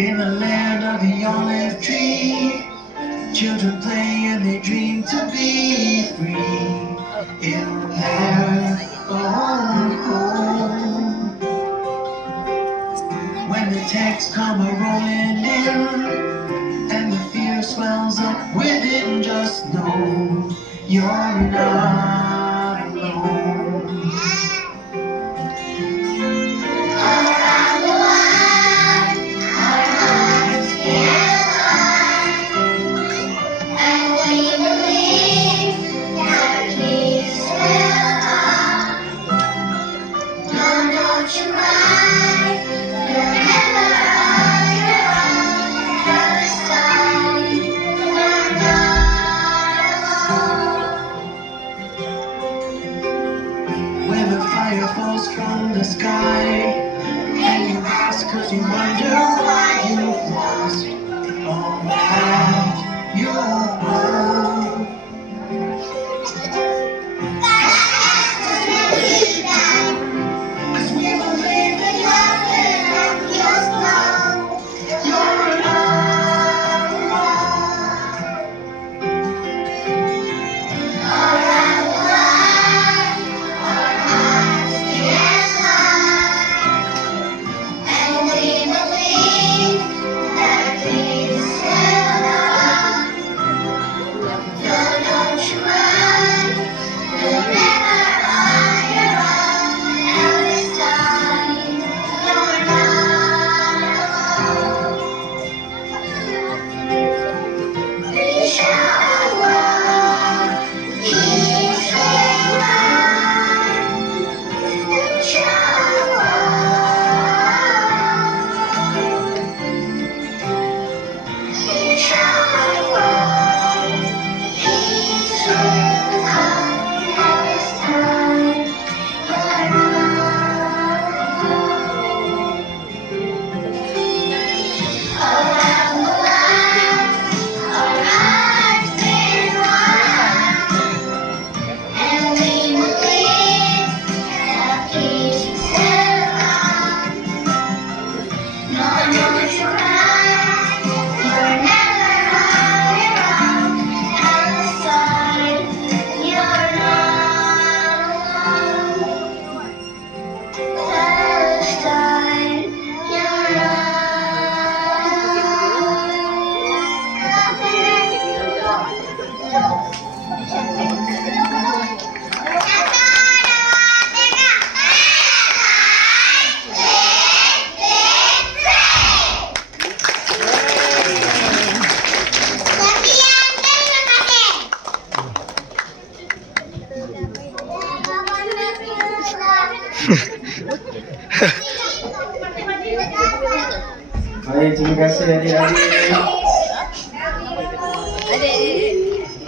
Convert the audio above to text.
In the land of the olive tree, children play and they dream to be free. In their own home. When the texts come a-rolling in, and the fear swells up within, just know you're not alone. Around the world, our hearts can fly, and we believe that peace will come. No, don't you cry, you're never on your own. Palestine, you're not alone. When the fire falls from the sky, and you ask 'cause you wonder why you've lost all that you hold. Cause we believe in nothing and just know you're not alone. Around the world, our hearts can fly, and we believe that peace will come. No, don't you run, you're never on your own. Palestine, you're not alone. We shall walk, peace will come. We shall walk. We shall walk, peace will come. Palestine, you're not alone. Around the world, our hearts beat wild, and we believe that peace will come. No, don't you cry, you're never on your own. Palestine, you're not alone. Palestine, you're not alone. Baik, terima kasih adik-adik.